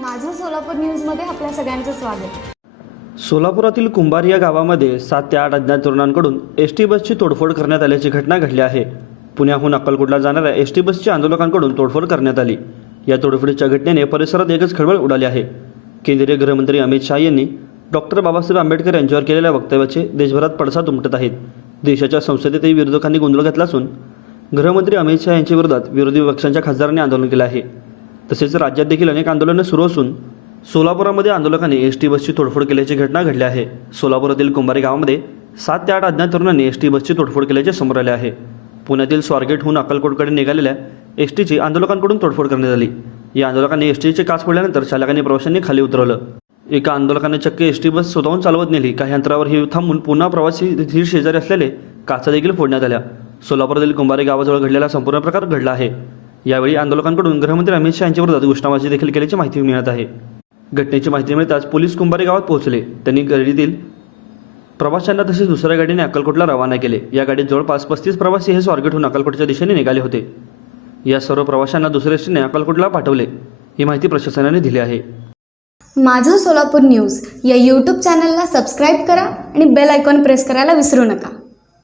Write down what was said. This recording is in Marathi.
माझं सोलापूर न्यूजमध्ये आपल्या सगळ्यांचं स्वागत. सोलापुरातील कुंभार या गावामध्ये सात ते आठ अज्ञात तरुणांकडून एस टी बसची तोडफोड करण्यात आल्याची घटना घडली आहे. पुण्याहून अक्कलकोटला जाणाऱ्या एस टी बसच्या आंदोलकांकडून तोडफोड करण्यात आली. या तोडफोडीच्या घटनेने परिसरात एकच खळबळ उडाली आहे. केंद्रीय गृहमंत्री अमित शहा यांनी डॉक्टर बाबासाहेब आंबेडकर यांच्यावर केलेल्या वक्तव्याचे देशभरात पडसाद उमटत आहेत. देशाच्या संसदेतही विरोधकांनी गोंधळ घातला असून गृहमंत्री अमित शहा यांच्या विरोधात विरोधी पक्षांच्या खासदारांनी आंदोलन केलं आहे. तसेच राज्यात देखील अनेक आंदोलनं सुरू असून सोलापुरामध्ये आंदोलकांनी एस टी बसची तोडफोड केल्याची घटना घडली आहे. सोलापुरातील कुंभारी गावामध्ये सात ते आठ अज्ञात तरुणांनी एस टी बसची तोडफोड केल्याचे समोर आले आहे. पुण्यातील स्वारगेटहून अक्कलकोटकडे निघालेल्या एस टीची आंदोलकांकडून तोडफोड करण्यात आली. या आंदोलकांनी एस टीचे काच फोडल्यानंतर चालकांनी प्रवाशांनी खाली उतरवलं. एका आंदोलकाने चक्क एस टी बस स्वतःहून चालवत नेली. काही अंतरावर ही थांबून पुन्हा प्रवासी धीर शेजारी असलेले काचा देखील फोडण्यात आल्या. सोलापुरातील कुंभारी गावाजवळ घडलेला संपूर्ण प्रकार घडला आहे. यावेळी आंदोलकांकडून गृहमंत्री अमित शहा यांच्याविरोधात घोषणाबाजी देखील केल्याची माहिती मिळत आहे. घटनेची माहिती मिळताच पोलीस कुंभारे गावात पोहोचले. त्यांनी गाडीतील प्रवाशांना तसेच दुसऱ्या गाडीने अक्कलकोटला रवाना केले. या गाडीत जवळपास पस्तीस प्रवासी हे स्वारगेटहून अक्कलकोटच्या दिशेने निघाले होते. या सर्व प्रवाशांना दुसऱ्या दिशेने अक्कलकोटला पाठवले. ही माहिती प्रशासनाने दिली आहे. माझं सोलापूर न्यूज या यूट्यूब चॅनलला सबस्क्राईब करा आणि बेल आयकॉन प्रेस करायला विसरू नका.